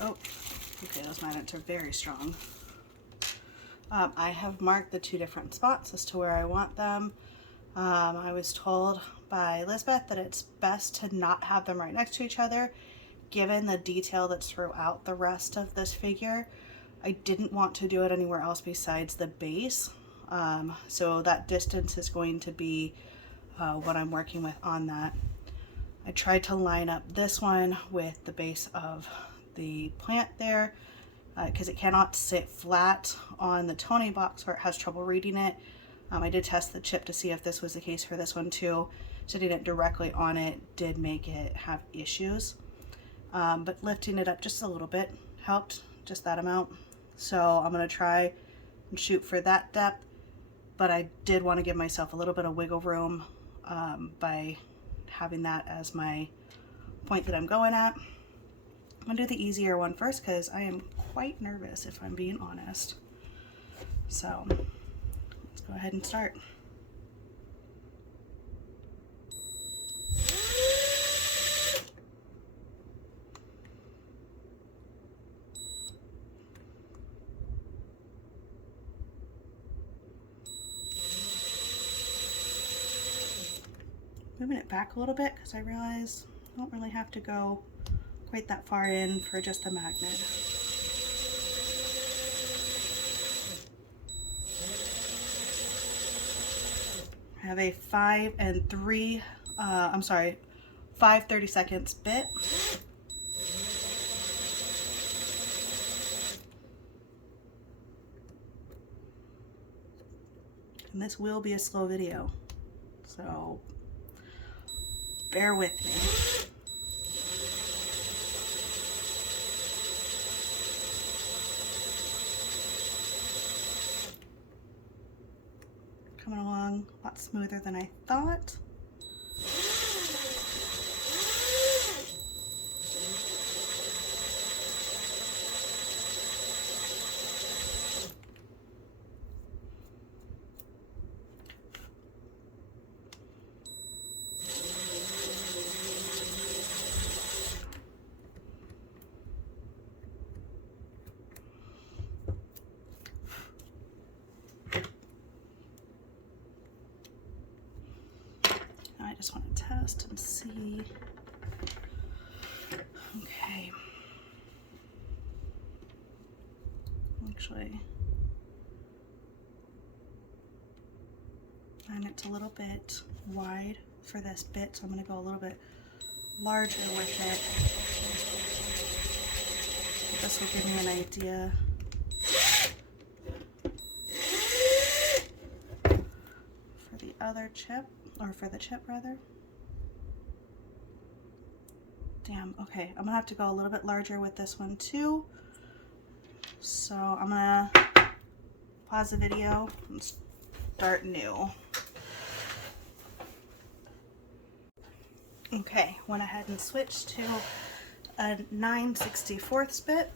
oh, okay, those magnets are very strong. I have marked the 2 different spots as to where I want them. I was told by Elizabeth that it's best to not have them right next to each other, given the detail that's throughout the rest of this figure. I didn't want to do it anywhere else besides the base, so that distance is going to be what I'm working with on that. I tried to line up this one with the base of the plant there, because it cannot sit flat on the Tonie box where it has trouble reading it. I did test the chip to see if this was the case for this one too. Sitting it directly on it did make it have issues, but lifting it up just a little bit helped, just that amount. So I'm going to try and shoot for that depth, but I did want to give myself a little bit of wiggle room by having that as my point that I'm going at. I'm going to do the easier one first because I am quite nervous, if I'm being honest. So let's go ahead and start. Moving it back a little bit because I realize I don't really have to go quite that far in for just the magnet. I have a 5 30-seconds bit. And this will be a slow video, so bear with me. Coming along a lot smoother than I thought. I just want to test and see. Okay. Actually, and it's a little bit wide for this bit, so I'm going to go a little bit larger with it. This will give me an idea. For the other chip, or for the chip rather. Damn, okay, I'm gonna have to go a little bit larger with this one too. So I'm gonna pause the video and start new. Okay, went ahead and switched to a 9/64 bit.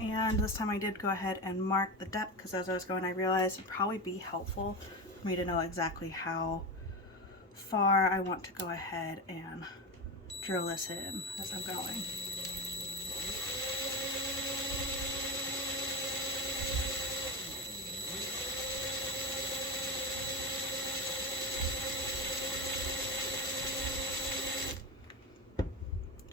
And this time I did go ahead and mark the depth because as I was going I realized it'd probably be helpful for me to know exactly how far I want to go ahead and drill this in as I'm going.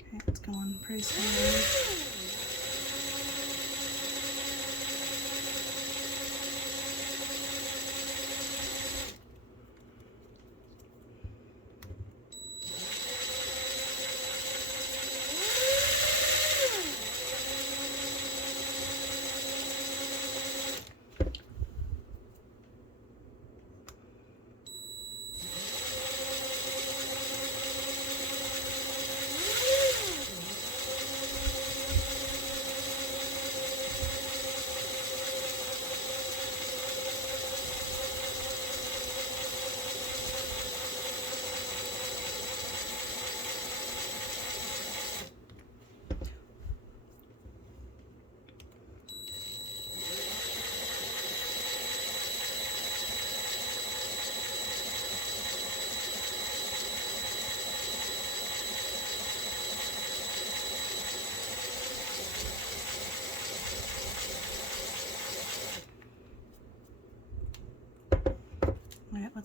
Okay, it's going pretty smooth.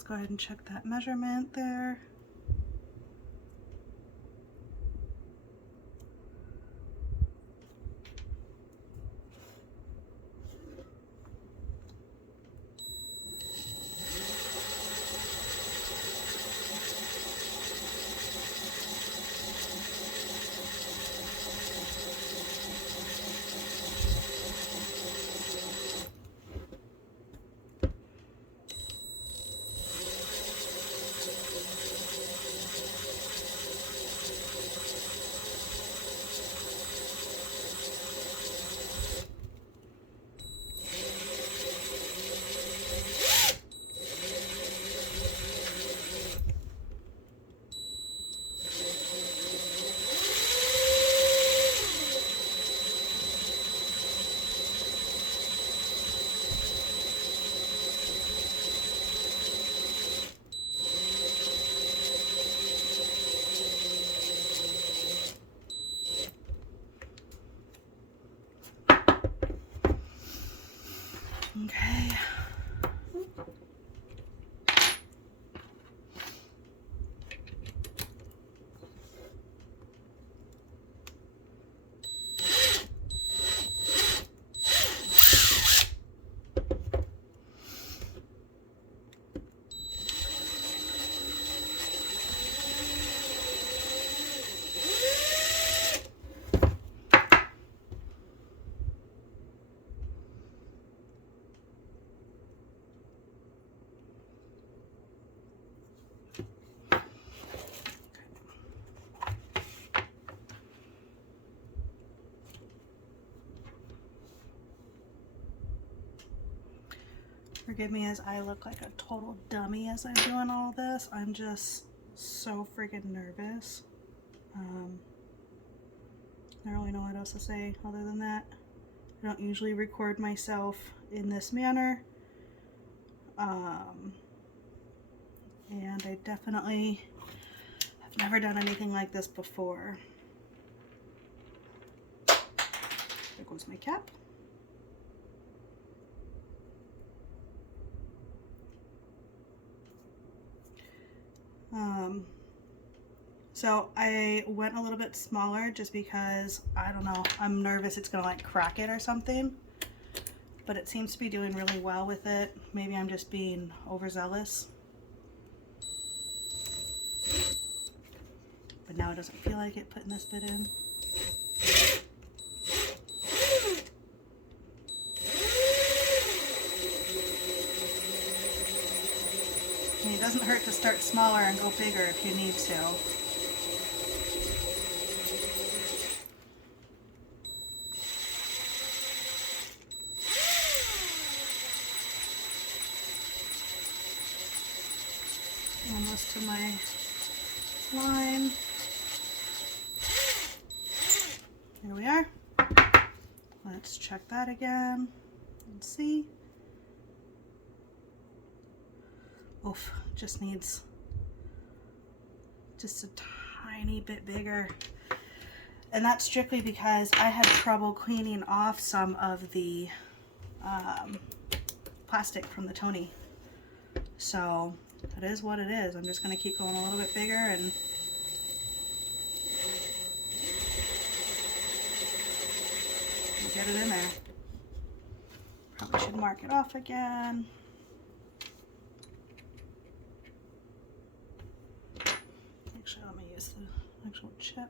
go ahead and check that measurement there. Okay. Forgive me as I look like a total dummy as I'm doing all this. I'm just so freaking nervous. I don't really know what else to say other than that. I don't usually record myself in this manner. And I definitely have never done anything like this before. There goes my cap. So I went a little bit smaller just because, I don't know, I'm nervous it's gonna like crack it or something, but it seems to be doing really well with it. Maybe I'm just being overzealous, but now it doesn't feel like it putting this bit in. And it doesn't hurt to start smaller and go bigger if you need to. Almost to my line. Here we are. Let's check that again and see. Oof, just needs just a tiny bit bigger. And that's strictly because I had trouble cleaning off some of the plastic from the Tonie. So that is what it is. I'm just going to keep going a little bit bigger and get it in there. Probably should mark it off again. Actually, let me use the actual chip.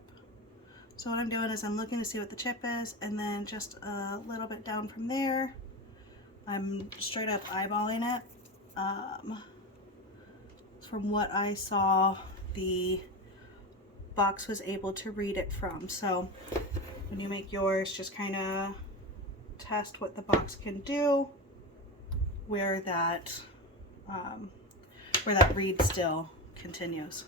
So what I'm doing is I'm looking to see what the chip is, and then just a little bit down from there, I'm straight up eyeballing it. From what I saw, the box was able to read it from. So when you make yours, just kind of test what the box can do, where that read still continues.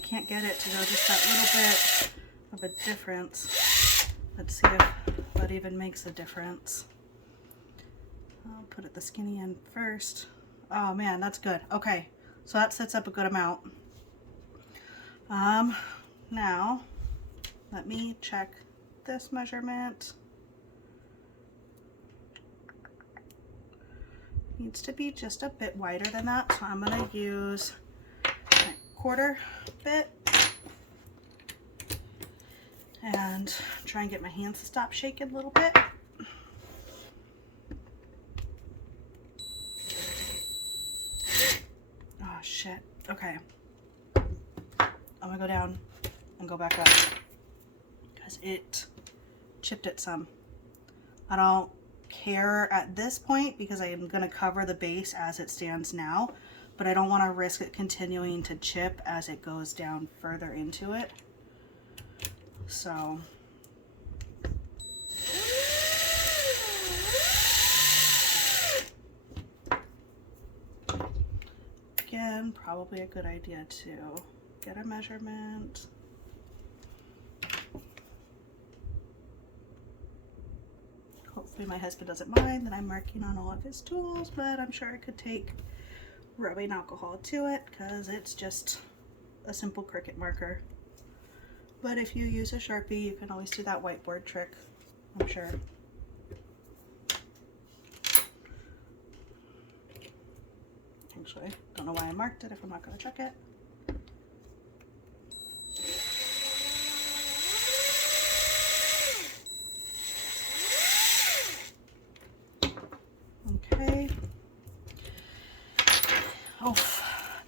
I can't get it to go just that little bit of a difference. Let's see if that even makes a difference. I'll put it the skinny end first. Oh man, that's good. Okay, so that sets up a good amount. Now let me check this measurement. Needs to be just a bit wider than that, so I'm going to use my 1/4 bit and try and get my hands to stop shaking a little bit. Oh shit. Okay. I'm gonna go down and go back up because it chipped it some. I don't care at this point because I am going to cover the base as it stands now, but I don't want to risk it continuing to chip as it goes down further into it. So again, probably a good idea to get a measurement. Hopefully my husband doesn't mind that I'm marking on all of his tools, but I'm sure I could take rubbing alcohol to it because it's just a simple Cricut marker. But if you use a Sharpie, you can always do that whiteboard trick, I'm sure. Actually, don't know why I marked it if I'm not going to check it. Okay. Oh,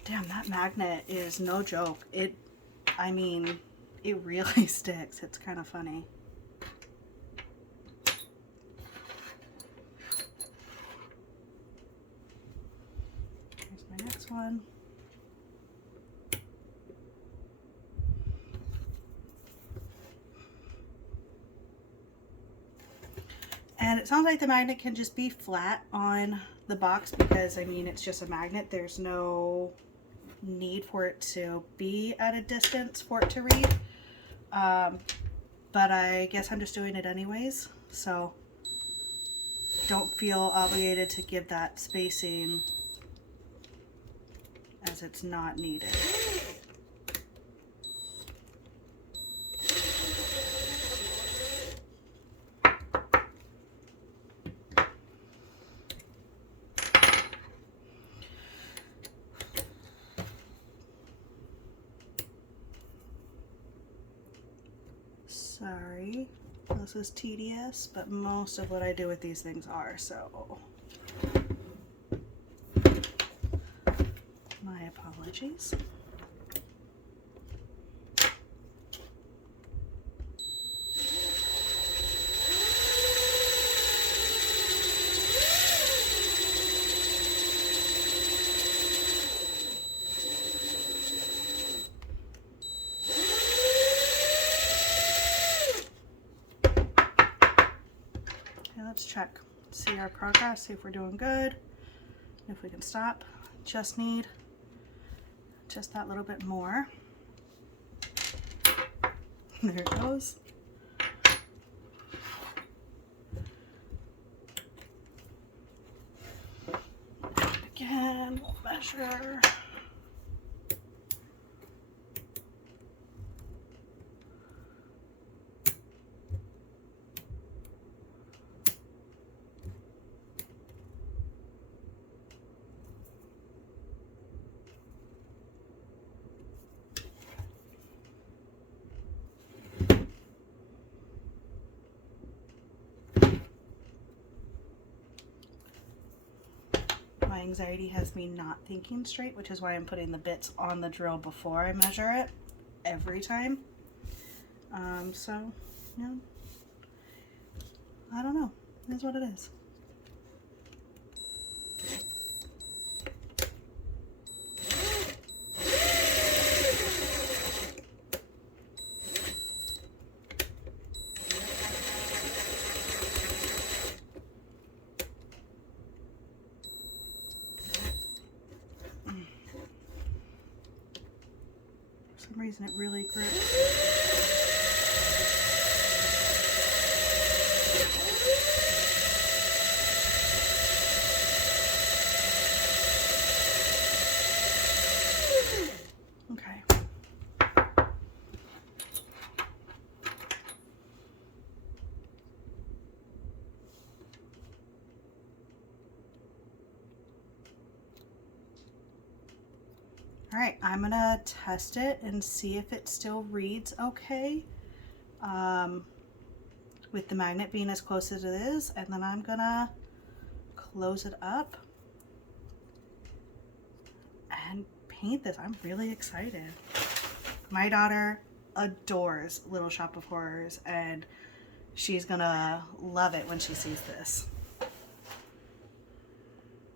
damn, that magnet is no joke. I mean, it really sticks. It's kind of funny. Here's my next one. And it sounds like the magnet can just be flat on the box because, I mean, it's just a magnet. There's no need for it to be at a distance for it to read. But I guess I'm just doing it anyways. So don't feel obligated to give that spacing as it's not needed. Sorry, this is tedious, but most of what I do with these things are, so my apologies. Let's check, see our progress, see if we're doing good, if we can stop. Just need just that little bit more. There it goes. Again, we'll measure. My anxiety has me not thinking straight, which is why I'm putting the bits on the drill before I measure it every time. So, yeah, I don't know. It is what it is. For some reason it really grips. Okay. All right, I'm gonna test it and see if it still reads okay with the magnet being as close as it is, and then I'm gonna close it up and paint this. I'm really excited. My daughter adores Little Shop of Horrors, and she's gonna love it when she sees this.